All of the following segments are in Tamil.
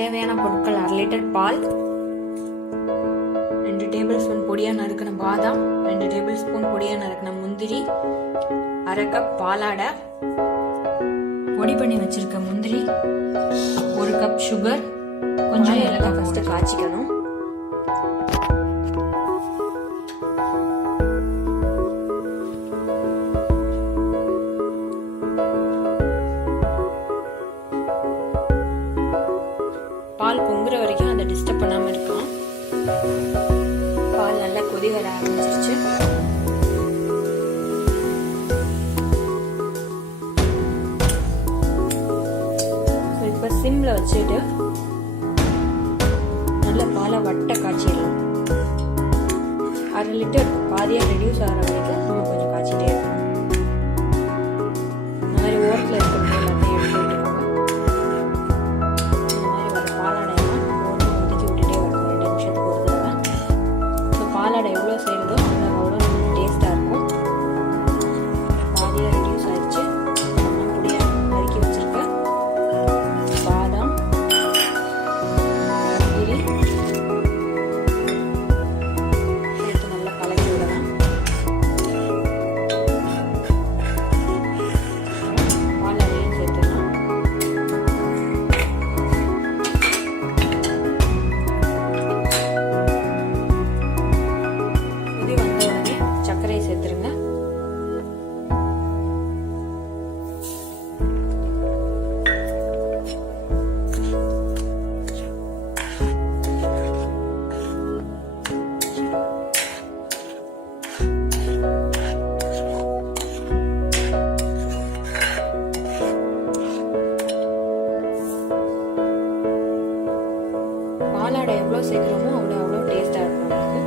தேவையான பொருட்கள் 1/2 லிட்டர் பால், 2 டேபிள் ஸ்பூன் பொடியாக நறுக்கின பாதாம், 2 டேபிள் ஸ்பூன் பொடியாக நறுக்கின முந்திரி, 1/2 கப் பாலாடை, பொடி பண்ணி வச்சிருக்க முந்திரி, 1 கப் சுகர், கொஞ்சம் ஏலக்காய் ஃபர்ஸ்ட் காய்ச்சிக்கணும். பால் பொங்குற வரைக்கும் அதை டிஸ்டர்ப் பண்ணாம இருக்கலாம். பால் நல்லா கொதி வர ஆரம்பிச்சிருச்சு. இப்ப சிம்ல வச்சுட்டு நல்ல பாலை வட்ட காய்ச்சிடலாம். 1/2 லிட்டர் பாதியா ரெடியூஸ் ஆகிற வரைக்கும் நம்ம கொஞ்சம் காய்ச்சிட்டே இருக்கணும். இந்த மாதிரி ஓரத்தில் இருக்கிறது எல்லாத்தையும் எடுத்து விட்டுருவாங்க. இந்த மாதிரி வர பாலாடையெல்லாம் ஒன்று ஒதுக்கி விட்டுட்டே வரணும் 2 நிமிஷத்துக்கு ஒரு தடவை. ஸோ பாலாடை எவ்வளோ செய்கிறதோ அவ்வளோ டேஸ்ட்டாக இருக்கும். பாதியாக ரெடியூஸ் ஆகிடுச்சு. நம்ம பொடியாக நறுக்கி வச்சுருக்க பாதாம், முந்திரி சேர்த்து நல்லா கலக்கி விடலாம். பாலாடையும் சேர்த்துடலாம். கொதி வந்த உடனே சர்க்கரையை சேர்த்துருங்க. பாலாடை எவ்வளோ சேர்க்குறோமோ அவ்வளோ டேஸ்டாக இருக்கும் நமக்கு.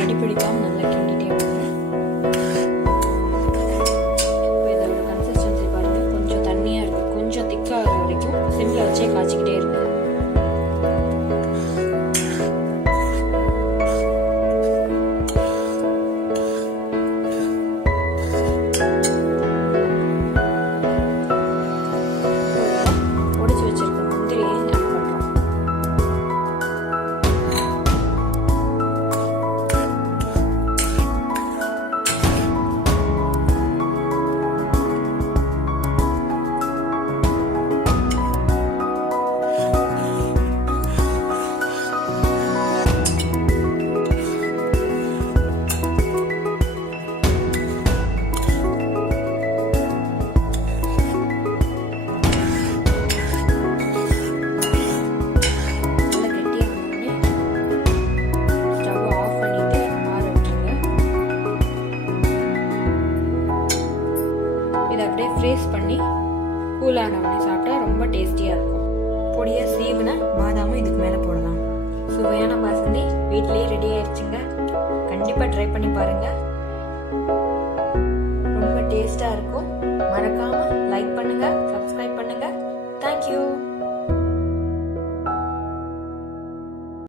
அடிப்பிடிக்காம நல்லா கிண்டிட்டே வரணும். இதோட கன்சிஸ்டன்சி பாருங்க, கொஞ்சம் தண்ணியாக இருக்கும். கொஞ்சம் திக்காகிற வரைக்கும் சிம்மில் வச்சே காய்ச்சிக்கிட்டே இருக்கும். உடைச்சு வச்சிருக்க முந்திரியை ஆட் பண்ணுறோம். இதை அப்படியே ஃப்ரீஸ் பண்ணி கூலான உடனே சாப்பிட்டா ரொம்ப டேஸ்டியாக இருக்கும். பொடியாக சீவுன பாதாமும் இதுக்கு மேலே போடலாம். சுவையான பாசந்தி வீட்லேயே ரெடி ஆயிடுச்சுங்க. கண்டிப்பாக ட்ரை பண்ணி பாருங்கள். ரொம்ப டேஸ்ட்டாக இருக்கும். மறக்காம